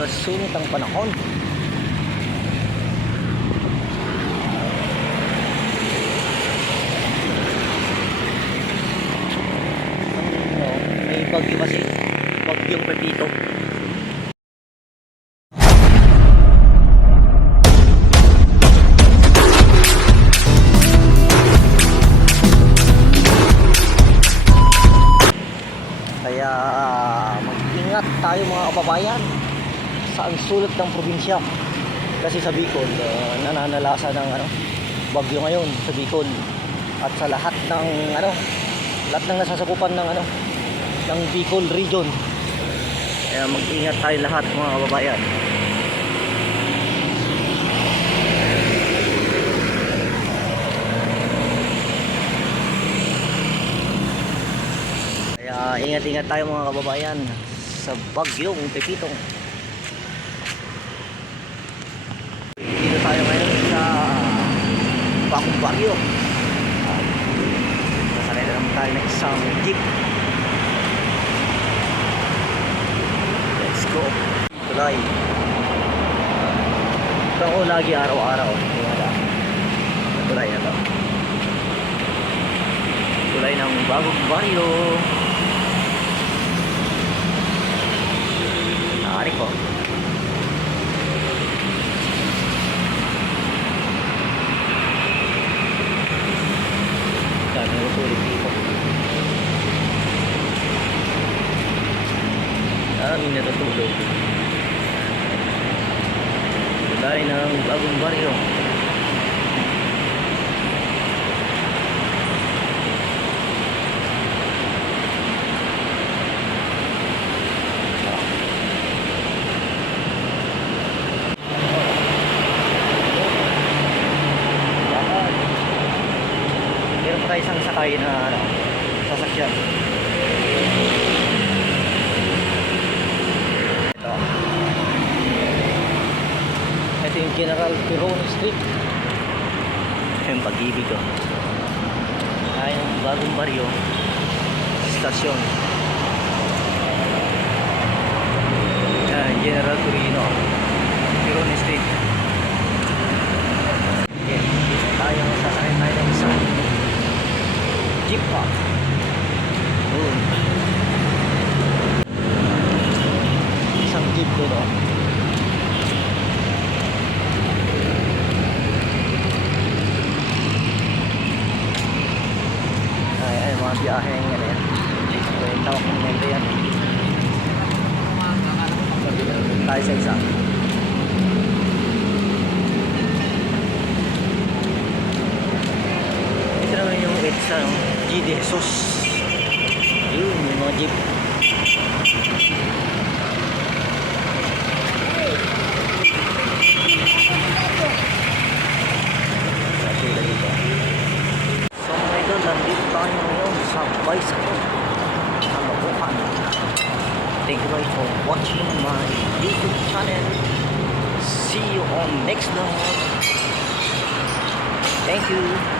Masunit ang panahon. Ano, may bagyo kasi. Bagyong Pepito. Kaya mag-ingat tayo mga kababayan sa ang sulot ng probinsya. Kasi sa Bicol, uh, nananalasa ng ano, bagyo ngayon sa Bicol. At sa lahat ng ano, lahat ng nasasakupan ng ano, ng Bicol region. Kaya mag-ingat tayo lahat mga kababayan. Kaya ingat-ingat tayo mga kababayan sa bagyong Pepitong. Dito tayo ngayon sa Bakong Bagyo. At Nasakay na naman tayo ng isang jeep. Let's go. Tulay. Ito ako lagi araw-araw. Tulay na to. Tulay ng Bagong Baryo. Nakari ko. Dami ng sulit dito. Daming natutulog. Tulay ng bagong baryo. Tayo isang sakay na ano, sasakyan. Yung General Perón Street. Yung pag-ibig ko. Ay, yung bagong baryo. Stasyon. Yan, General Torino. Perón Street. Dito tayo sasakay tayo ng isang jeep pa. Boom. Isang jeep doon oh. Ay, ay, mga biyaheng yan yan. Ay, tawag ng nito yan. Tayo sa isa. Ito naman yung EDSA? GD Jesus. Yun, yung mga jeep. Tayo ngayon sa bicycle. Sa Mabuhan. Thank you guys for watching my YouTube channel. See you on next vlog. Thank you.